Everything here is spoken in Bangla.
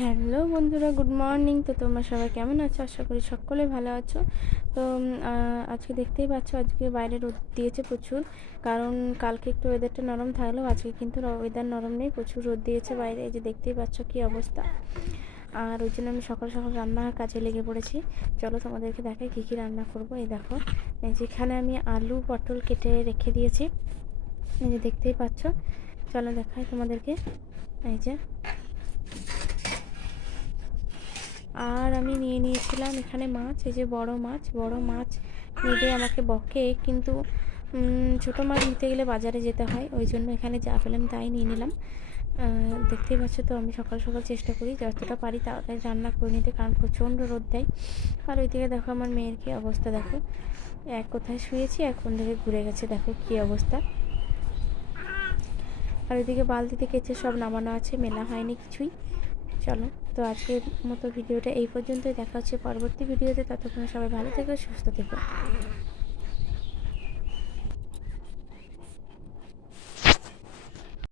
হ্যালো বন্ধুরা, গুড মর্নিং। তো তোমরা সবাই কেমন আছো? আশা করি সকলে ভালো আছো। তো আজকে দেখতেই পাচ্ছ, আজকে বাইরে রোদ দিয়েছে প্রচুর। কারণ কালকে একটু ওয়েদারটা নরম থাকলেও আজকে কিন্তু ওয়েদার নরম নেই, প্রচুর রোদ দিয়েছে বাইরে। এই যে দেখতেই পাচ্ছ কী অবস্থা। আর ওই জন্য আমি সকাল সকাল রান্নার কাজে লেগে পড়েছি। চলো তোমাদেরকে দেখাই কী কী রান্না করব। এই দেখো যেখানে আমি আলু পটল কেটে রেখে দিয়েছি। এই যে দেখতেই পাচ্ছ। চলো দেখাই তোমাদেরকে। এই যে আর আমি নিয়ে নিয়েছিলাম এখানে মাছ, এই যে বড় মাছ বড় মাছ নিলে আমাকে বকে, কিন্তু ছোট মাছ নিতে গেলে বাজারে যেতে হয়, ওই জন্য এখানে যা পেলাম তাই নিয়ে নিলাম। দেখতেই পাচ্ছ তো আমি সকাল সকাল চেষ্টা করি, যতটা পারি তাড়াতাড়ি রান্না করে নিতে, কারণ প্রচণ্ড রোদ দেয়। আর ওই ওইদিকে দেখো আমার মেয়ের কী অবস্থা, দেখো। এক কোথায় শুয়েছি, এক কোন দিকে ঘুরে গেছে, দেখো কী অবস্থা। আর ওইদিকে বালতিতে কেচে সব নামানো আছে, মেলা হয়নি কিছুই। চলো, তো আজকের মতো ভিডিওটা এই পর্যন্তই। দেখা হচ্ছে পরবর্তী ভিডিওতে। ততক্ষণ সবাই ভালো থেকো, সুস্থ থেকো।